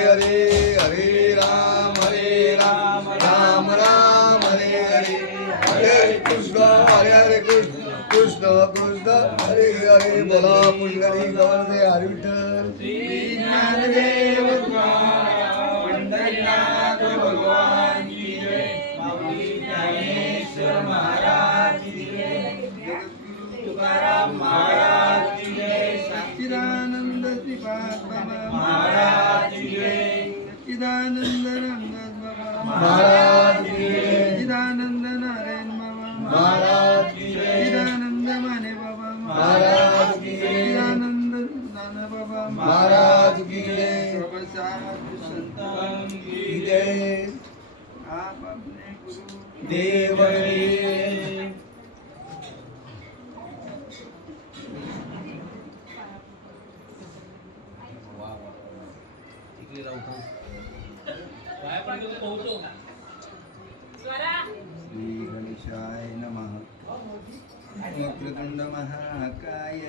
हरे हरे राम राम राम हरे हरे हरे कृष्ण कृष्ण कृष्ण हरे हरे बोला पुंडरी गवळदे हरी विठ्ठल श्री ज्ञानदेव पंढरीनाथ भगवान की जय माऊली ज्ञानेश्वर महाराज की जय तुकाराम महाराज की जय सच्चिदानंद श्रीपाद बाबा महाराज की जय सच्चिदानंद रंगनाथ बाबा महाराज की जय सच्चिदानंद नारायण बाबा महाराज की जय सच्चिदानंद माने बाबा महाराज की जय सच्चिदानंद नाना बाबा महाराज की जय सर्व साधु संतान की जय आप अपने गुरु देव की श्री गणेशाय नमः वक्रतुंड महाकाय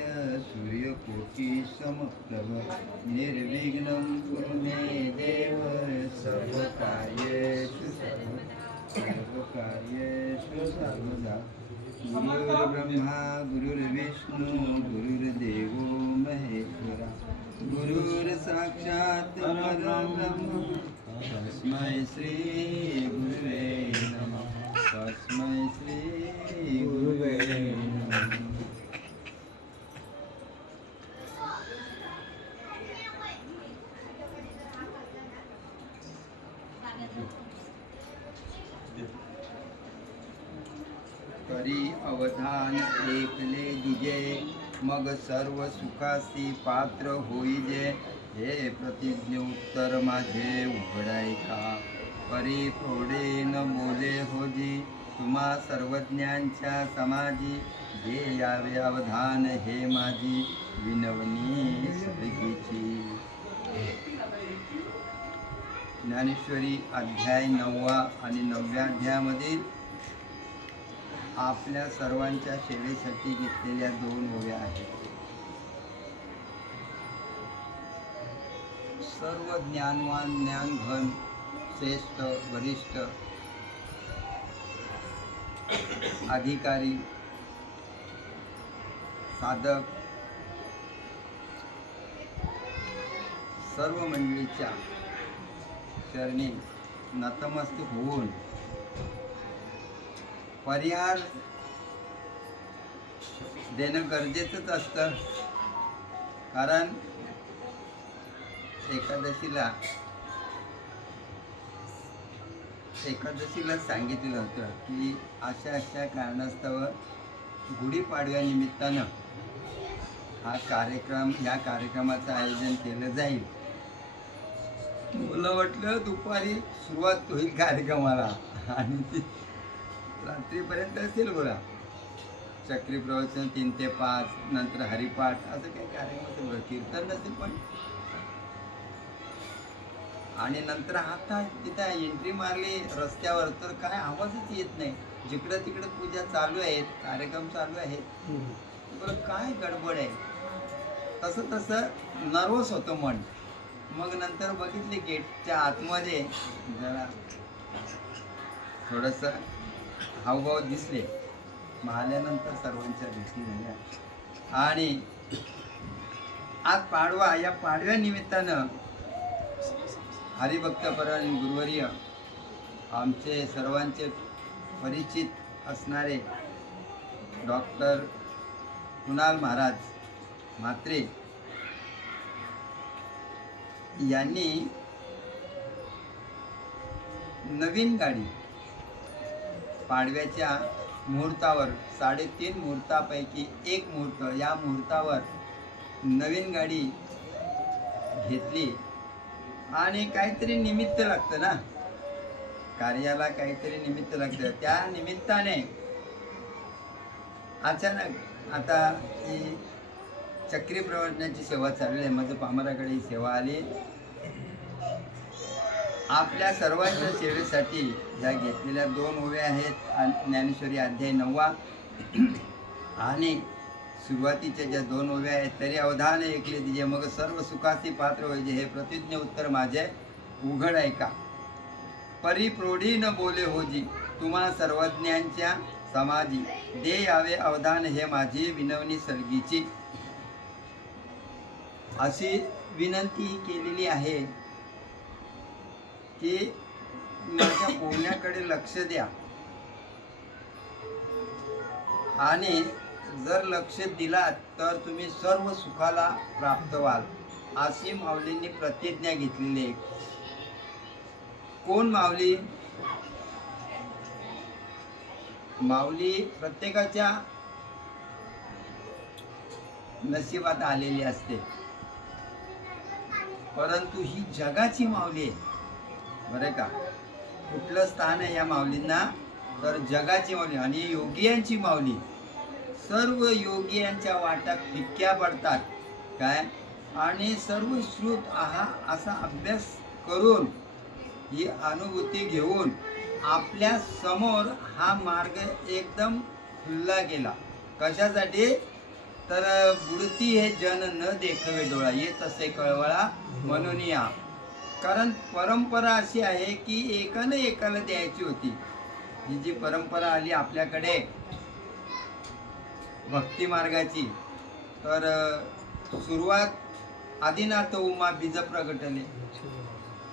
सूर्यकोटि समप्रभ निर्विघ्नं कुरु मे देव सर्वकार्येषु सर्वदा गुरुर्ब्रह्मा गुरुर्विष्णु गुरुर्देवो महेश्वरा गुरुर्साक्षात् परब्रह्म तस्मै श्री गुरुवे नमः तस्मै श्री गुरुवे नमः करी अवधान एकले दिजे मग सर्व सुखासी पात्र होईजे हे प्रतिज्ञ उत्तर माझे उघडाय का परी थोडे न बोले होजी तुम्हा सर्वज्ञांच्या समाजी जे यावे अवधान हे माझी विनवणी सभेची ज्ञानेश्वरी अध्याय 9 आणि 9व्या अध्यायामधील आपल्या सर्वांच्या सेवेसाठी घेतलेल्या 2 ओव्या आहेत. सर्व ज्ञानवान ज्ञानघन श्रेष्ठ वरिष्ठ अधिकारी साधक सर्व मंडळीच्या चरणी नतमस्तक होऊन परिहार देणं गरजेचंच असतं. कारण एकादशीला सांगितलं होतं की अशा कारणास्तव गुढीपाडव्यानिमित्तानं या कार्यक्रमाचं आयोजन केलं जाईल. मला वाटलं दुपारी सुरुवात होईल कार्यक्रमाला आणि ती रात्रीपर्यंत असेल बघा. चक्री प्रवचन 3 ते 5 नंतर हरिपाठ असं काही कार्यक्रम असेल बघा. कीर्तन नसेल पण. आणि नंतर आता तिथं एंट्री मारली रस्त्यावर तर काय आवाजच येत नाही. जिकडं तिकडं पूजा चालू आहेत, कार्यक्रम चालू आहेत. बरं काय गडबड आहे. तसं नर्वस होतं मन. मग नंतर बघितले गेटच्या आतमध्ये जरा थोडंसं हावभाव दिसले. मग आल्यानंतर सर्वांच्या भेटी झाल्या. आणि आज पाडवा, या पाडव्या निमित्तानं हरिभक्तपरायण गुरुवर्य आमचे सर्वांचे परिचित असणारे डॉक्टर कुणाल महाराज म्हात्रे यांनी नवीन गाडी पाडव्याच्या मुहूर्तावर 3.5 मुहूर्तापैकी एक मुहूर्त, या मुहूर्तावर नवीन गाडी घेतली. आणि काहीतरी निमित्त लागतं ना, कार्याला काहीतरी निमित्त लागतं. त्या निमित्ताने अचानक आता ही चक्री प्रवचनाची सेवा चालू आहे. माझं पामराकडे ही सेवा आली. आपल्या सर्वांच्या सेवेसाठी ज्या घेतलेल्या 2 ओव्या आहेत. ज्ञानेश्वरी अध्याय 9 आणि सुरुवातीच्या ज्या 2 ओव्या आहेत, तरी अवधान ऐकले तिचे मग सर्व सुखासी पात्र होईजे, हे प्रतिज्ञ उत्तर माझे उघड ऐका. परी प्रौढी न बोले होजी, तुम्हा सर्वज्ञांच्या समाजी, दे यावे अवधान हे माझी विनवणी सलगीची. अशी विनंती केलेली आहे की माझ्या बोलण्याकडे लक्ष द्या, आणि जर लक्ष दिलात तर तुम्ही सर्व सुखाला प्राप्त व्हाल, अशी माऊलींनी प्रतिज्ञा घेतलेली आहे. कोण माऊली? माऊली प्रत्येकाच्या नशिबात आलेली असते, परंतु ही जगाची माऊली आहे बरं का. कुठलं स्थान आहे या माऊलींना? तर जगाची माऊली आणि योगियांची माऊली. सर्व योगियांच्या वाटा फिक्क्या पडतात काय, आणि सर्व श्रुत आहा असा अभ्यास करून ही अनुभूती घेऊन आपल्या समोर हा मार्ग एकदम खुल्ला गेला. कशासाठी? तर बुडती हे जन न देखवे डोळा, ये तसे कळवळा म्हणून या. कारण परंपरा अशी आहे की एकानं एकाला द्यायची होती. ही जी परंपरा आली आपल्याकडे भक्ती मार्गाची, तर सुरुवात आदिनाथ उमा बीज प्रगटले,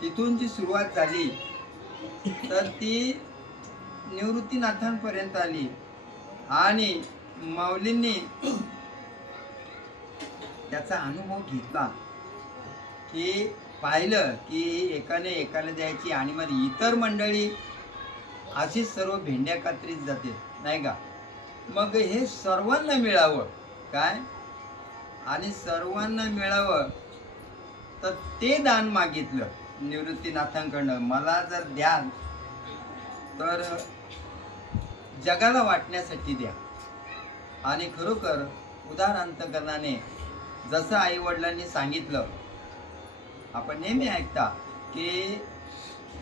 तिथून जी सुरुवात झाली तर ती निवृत्तीनाथांपर्यंत आली. आणि माऊलींनी त्याचा अनुभव घेतला की पाहिलं की एकाने एकाला द्यायची, आणि मग इतर मंडळी अशीच सर्व भेंड्या कात्रीत जाते नाही का. मग हे सर्वांना मिळावं काय, आणि सर्वांना मिळावं तर ते दान मागितलं निवृत्तीनाथांकडनं. मला जर द्याल तर जगाला वाटण्यासाठी द्या. आणि खरोखर उदार अंतकरणाने जसं आई वडिलांनी सांगितलं, आपण नेहमी ऐकता की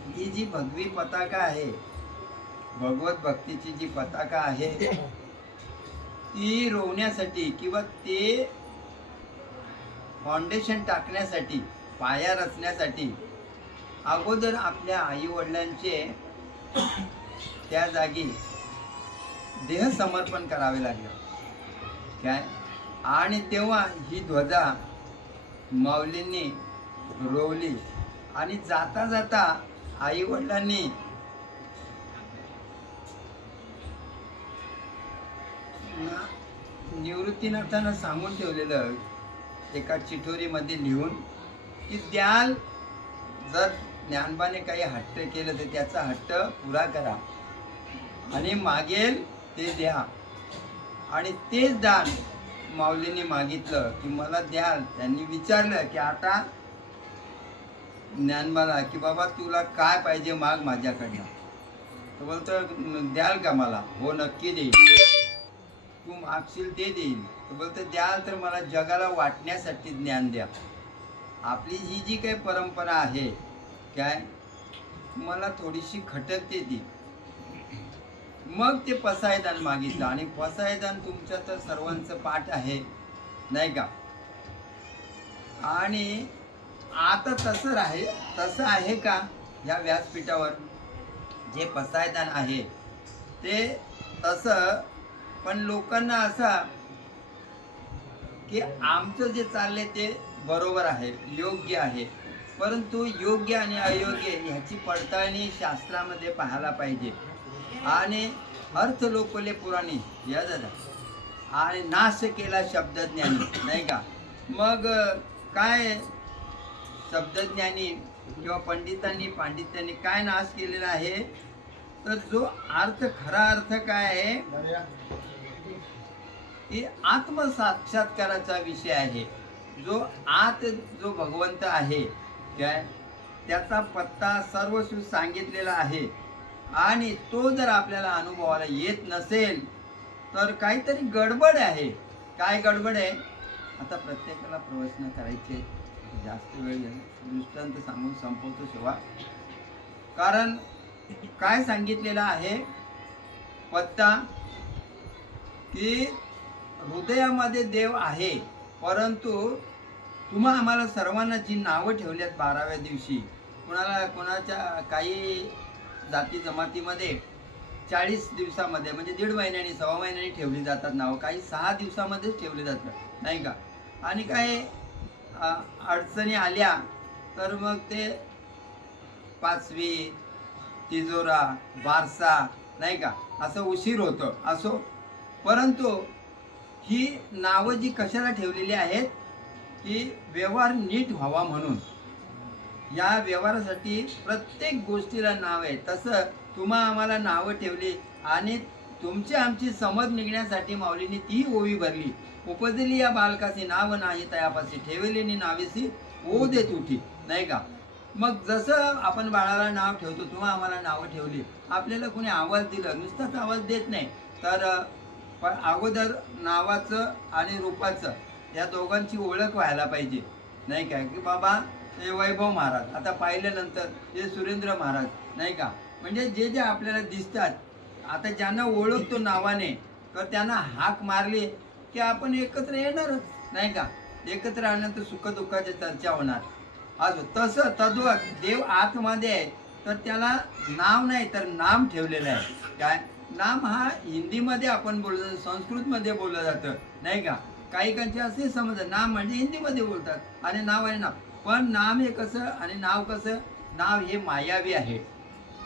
ही जी भगवी पताका आहे, भगवत भक्तीची जी पताका आहे, ती रोवण्यासाठी किंवा ते फाउंडेशन टाकण्यासाठी, पाया रचण्यासाठी अगोदर आपल्या आई वडिलांचे त्या जागी देह समर्पण करावे लागलं काय. आणि तेव्हा ही ध्वजा माऊलींनी रोवली, आणि जाता जाता आई वडिलांनी निवृत्तीनाथांना सांगून ठेवलेलं एका चिठोरीमध्ये लिहून की द्याल, जर ज्ञानबाने काही हट्ट केलं तर त्याचा हट्ट पुरा करा, आणि मागेल ते द्या. आणि तेच दान माऊलींनी मागितलं की मला द्याल. त्यांनी विचारलं की आता ज्ञानबाला की बाबा तुला काय पाहिजे माग माझ्याकडनं. तो बोलतो द्याल का मला? हो नक्की देईल. तू मागशील ते देईल. तो बोलतो द्याल तर मला जगाला वाटण्यासाठी ज्ञान द्या. आपली ही जी काही परंपरा आहे काय, मला थोडीशी खटकते ती. मग ते पसायदान मागितलं, आणि पसायदान तुमच्या तर सर्वांचं पाठ आहे नाही का. आणि आता तसं आहे का या व्यासपीठावर? जे पसायदान आहे ते तसं, पण लोकांना असं की आमचं जे चाललंय ते बरोबर आहे, योग्य आहे, परंतु योग्य आणि अयोग्य ह्याची पडताळणी शास्त्रामध्ये पाहायला पाहिजे. आणि अर्थ लोकले पुराणी या दादा, आणि नाश केला शब्दज्ञानी नाही का. मग काय शब्दज्ञानी किंवा पांडित्यांनी काय नाश केलेला आहे? तर जो अर्थ, खरा अर्थ काय आहे की आत्मसाक्षात्काराचा विषय आहे. जो भगवंत आहे काय, त्याचा पत्ता सर्वस्वी सांगितलेला आहे. आणि तो जर आपल्याला अनुभवाला येत नसेल तर काहीतरी गडबड आहे. काय गडबड आहे? आता प्रत्येकाला प्रवचन करायचे, जास्त वेळ दृष्टांत सांगून संपवतो सेवा. कारण काय सांगितलेलं आहे पत्ता की हृदयामध्ये देव आहे, परंतु तुम्हा आम्हाला सर्वांना जी नावं ठेवल्यात 12व्या दिवशी, कोणाच्या काही जाती जमातीमध्ये 40 दिवसामध्ये म्हणजे 1.5 महिन्यानी 1.25 महिन्यानी ठेवली जातात नावं, काही 6 दिवसामध्येच ठेवली जातात नाही का. आणि काय अडचणी आल्या तर मग ते पाचवी, तिजोरा, बारसा नाही का, असं उशीर होतं. असो, परंतु ही नावं जी कशाला ठेवलेली आहेत की व्यवहार नीट व्हावा म्हणून. या व्यवहारासाठी प्रत्येक गोष्टीला नाव आहे. तसं तुम्हा आम्हाला नावं ठेवली आणि तुमची आमची समज निघण्यासाठी माऊलींनी ती ओवी भरली. उपजली या बालकासी नाव नाही तयापासी, ठेवलेली नावेसी ओ देत उठी नाही का. मग जसं आपण बाळाला नाव ठेवतो, तुम्हा आम्हाला नावं ठेवली. आपल्याला कोणी आवाज दिलं, नुसताच आवाज देत नाही, तर पण अगोदर नावाचं आणि रूपाचं या दोघांची ओळख व्हायला पाहिजे नाही का. की बाबा हे वैभव महाराज, आता पाहिल्यानंतर हे सुरेंद्र महाराज नाही का. म्हणजे जे जे आपल्याला दिसतात, आता ज्यांना ओळखतो नावाने, तर त्यांना हाक मारली की आपण एकत्र येणारच नाही का. एकत्र आल्यानंतर सुखदुःखाची चर्चा होणार. आज तसं तद्वत देव आतमध्ये आहे, तर त्याला नाव नाही तर नाम ठेवलेलं आहे. काय नाम हा हिंदीमध्ये आपण बोलतो, संस्कृतमध्ये बोललं जातं नाही का. काही काहींचे असे समज, नाम म्हणजे हिंदीमध्ये बोलतात आणि नाव आहे नाव. पण नाम हे कसं आणि नाव कसं. नाव हे मायावी आहे,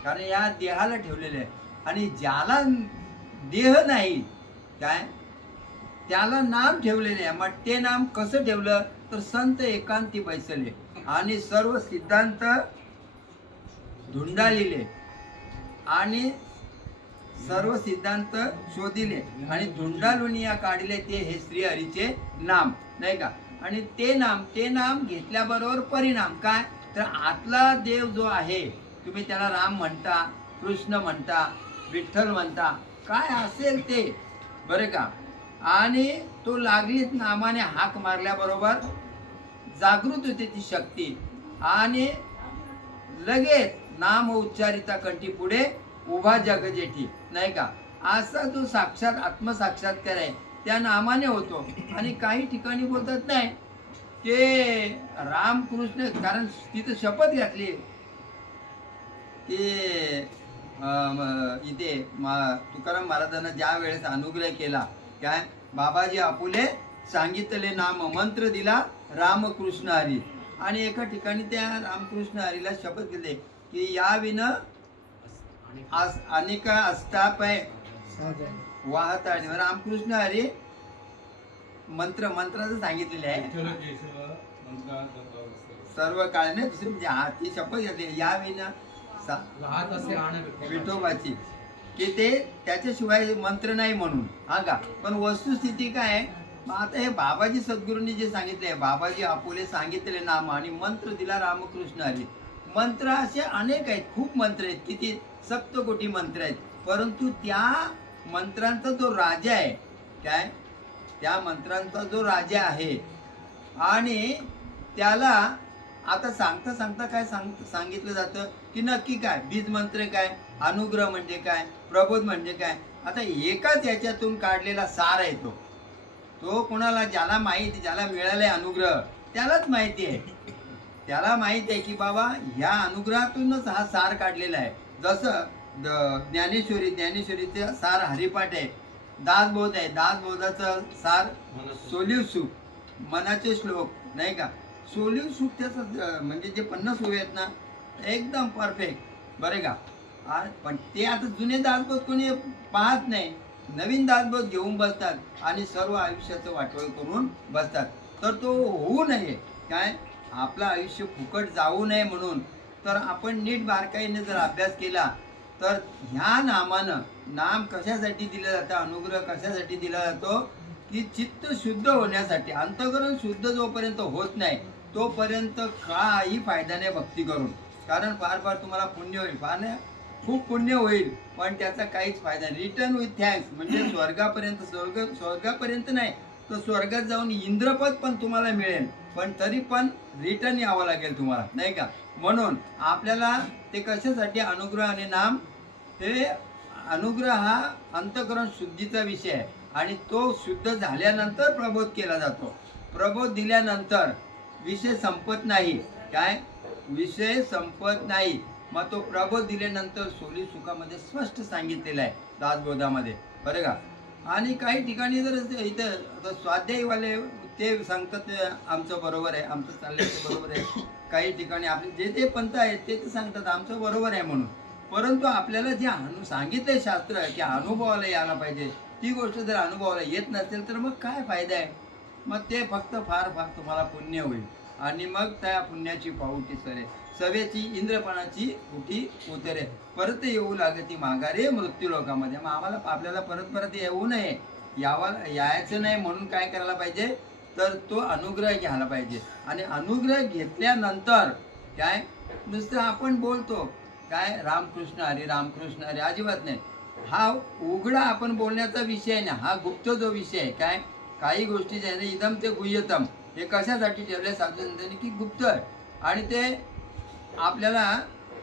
कारण या देहाला ठेवलेलं आहे. आणि ज्याला देह नाही काय, त्याला नाम ठेवलेले आहे. मग ते नाम कसं ठेवलं तर संत एकांती बैसले आणि सर्व सिद्धांत धुंडाळले आणि सर्व सिद्धांत शोधिले आणि धुंडाळून या काढले ते हे श्री हरीचे नाम नाही का. आणि ते नाम घेतल्याबरोबर परिणाम काय, तर आतला देव जो आहे, तुम्ही त्याला राम म्हणता, कृष्ण म्हणता, विठ्ठल म्हणता, काय असेल ते बरं का. आणि तो लागलीच नामाने हाक मारल्याबरोबर जागृत होते ती शक्ती आणि लगेच नाम उच्चारिता कंठी पुढे उभा जग जेठी नाही का. असा जो साक्षात आत्मसाक्षात्कार आहे त्या नामाने होतो. आणि काही ठिकाणी बोलतात नाही की रामकृष्ण, कारण तिथं शपथ घातली की इथे तुकाराम महाराजांना ज्या वेळेस अनुग्रह केला, काय बाबाजी आपुले सांगितले नाम मंत्र दिला रामकृष्ण हरी. आणि एका ठिकाणी त्या रामकृष्ण हरीला शपथ घेतले की या विन अनेका अस्तापय वाहत आणि रामकृष्ण हरी मंत्राचं सांगितलेले आहे सर्व काळाने. दुसरी म्हणजे हा ती शपथ घेतली या विन विठोबाची, की ते त्याच्याशिवाय मंत्र नाही म्हणून हा का. पण वस्तुस्थिती काय आहे, आता हे बाबाजी सद्गुरूंनी जे सांगितले, बाबाजी आपुले सांगितले नाम आणि मंत्र दिला रामकृष्ण हरी. मंत्र असे अनेक आहेत, खूप मंत्र आहेत, किती सप्तकोटी मंत्र आहेत. परंतु त्या मंत्रांचा जो राजा आहे काय, त्या मंत्रांचा जो राजा आहे आणि त्याला आता सांगता सांगता काय सांगितलं जातं की नक्की काय बीज मंत्र काय, अनुग्रह म्हणजे काय, प्रबोध म्हणजे काय. आता एकाच याच्यातून काढलेला सार आहे तो कोणाला, ज्याला माहिती, ज्याला मिळालाय अनुग्रह त्यालाच माहिती आहे. त्याला माहिती आहे की बाबा ह्या अनुग्रहातूनच हा सार काढलेला आहे. जसं ज्ञानेश्वरीचे सार हरिपाठ आहे, दासबोध आहे, दासबोधाचं सार सोलिव सुख, मनाचे श्लोक नाही का. सोलिव सुख त्याचं म्हणजे जे 50 ओव्या आहेत ना, एकदम परफेक्ट बरे का. पण ते आता जुने दासबोध कोणी पाहत नाही, नवीन दासबोध घेऊन बसतात आणि सर्व आयुष्याचं वाटोळ करून बसतात. तर तो होऊ नये काय, आपलं आयुष्य फुकट जाऊ नये म्हणून तर आपण नीट बारकाईने जर अभ्यास केला तर ह्या नामानं, नाम कशासाठी दिलं जातं, अनुग्रह कशासाठी दिला जातो की चित्त शुद्ध होण्यासाठी. अंतःकरण शुद्ध जोपर्यंत होत नाही तोपर्यंत काही फायदा नाही भक्ती करून. कारण फार फार तुम्हाला पुण्य होईल, फार नाही खूप पुण्य होईल, पण त्याचा काहीच फायदा नाही. रिटर्न विथ थँक्स म्हणजे स्वर्गापर्यंत नाही तर स्वर्गात जाऊन इंद्रपद पण तुम्हाला मिळेल, पण तरी पण रिटर्न यावं लागेल तुम्हाला नाही का. म्हणून आपल्याला ते कशासाठी अनुग्रह आणि नाम, हे अनुग्रह हा अंतःकरण शुद्धीचा विषय आहे आणि तो शुद्ध झाल्यानंतर प्रबोध केला जातो. प्रबोध दिल्यानंतर विषय संपत नाही. काय विषय संपत नाही. मग तो प्रबोध दिल्यानंतर सोली सुखामध्ये स्पष्ट सांगितलेलं आहे दासबोधामध्ये, बरं का. आणि काही ठिकाणी जर इथं आता स्वाध्यायीवाले ते सांगतात आमचं बरोबर आहे, आमचं चाललंय ते बरोबर आहे. काही ठिकाणी आपले जे ते पंथ आहेत ते सांगतात आमचं बरोबर आहे म्हणून. परंतु आपल्याला जे सांगितलंय शास्त्र की अनुभवाला यायला पाहिजे, ती गोष्ट जर अनुभवाला येत नसेल तर मग काय फायदा आहे. मग ते फक्त फार तुम्हाला पुण्य होईल आणि मग त्या पुण्याची पाऊटी सरे, सवेची इंद्रपणाची उठी उतरे, परत येऊ लागती माघारे मृत्यू लोकामध्ये. मग आम्हाला आपल्याला परत येऊ नये, यायचं नाही म्हणून काय करायला पाहिजे तर तो अनुग्रह घ्यायला पाहिजे. आणि अनुग्रह घेतल्यानंतर काय नुसतं आपण बोलतो काय रामकृष्ण हरी रामकृष्ण हरी अजिबात नाही. हा उघडा आपण बोलण्याचा विषय नाही, हा गुप्त जो विषय आहे. काय काही गोष्टी जे आहे इदम ते गुह्यतम, हे कशासाठी ठेवले साधू संतांनी की गुप्त आहे. आणि ते आपल्याला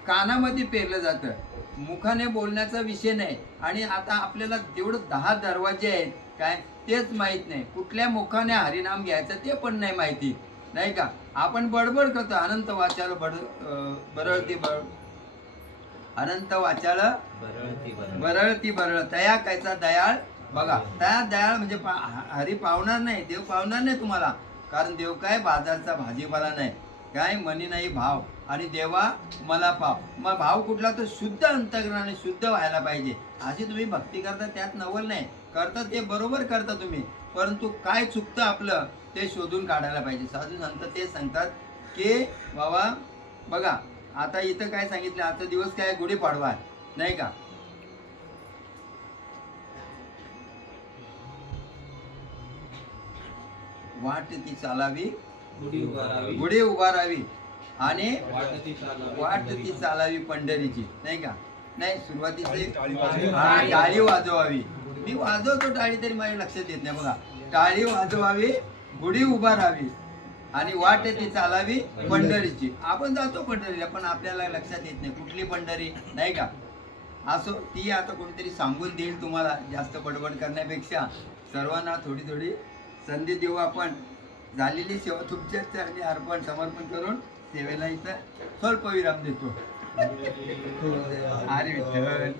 कानामध्ये पेरलं जातं, मुखाने बोलण्याचा विषय नाही. आणि आता आपल्याला तेवढं 10 दरवाजे आहेत काय तेच माहीत नाही, कुठल्या मुखाने हरिनाम घ्यायचं ते पण नाही माहिती, नाही का. आपण बडबड करतो अनंत वाचाल बरळती अनंत वाचाल बरळती बरळ तया कायचा दयाळ. बघा त्या दयाळ म्हणजे हरी पावणार नाही, देव पावणार नाही तुम्हाला. कारण देव काय बाजारचा भाजीपाला नाही, काय मनी नाही भाव. आणि देवा मला पाव. मग भाव कुठला तर शुद्ध अंतःकरणाने शुद्ध व्हायला पाहिजे. अशी तुम्ही भक्ती करता त्यात नवल नाही, करता ते बरोबर करता तुम्ही, परंतु काय चुकतं आपलं ते शोधून काढायला पाहिजे. साधू संत ते सांगतात की बाबा बघा आता इथं काय सांगितलं, आजचा दिवस काय गुढीपाडवा आहे, नाही का. वाट ती चालावी गुढी उभारावी आणि वाट ती चालावी पंढरीची, नाही का. नाही सुरुवातीचे टाळी वाजवावी. मी वाजवतो टाळी तरी माझ्या लक्षात येत नाही. बघा टाळी वाजवावी गुढी उभारावी आणि वाट ती चालावी पंढरीची. आपण जातो पंढरीला पण आपल्याला लक्षात येत नाही कुठली पंढरी, नाही का. असो ती आता कोणीतरी सांगून देईल तुम्हाला. जास्त बडबड करण्यापेक्षा सर्वांना थोडी थोडी संधी देऊ आपण. झालेली सेवा तुमच्या चरणी अर्पण समर्पण करून सेवेला इथं स्वल्प विराम देतो. अरे विठ्ठल.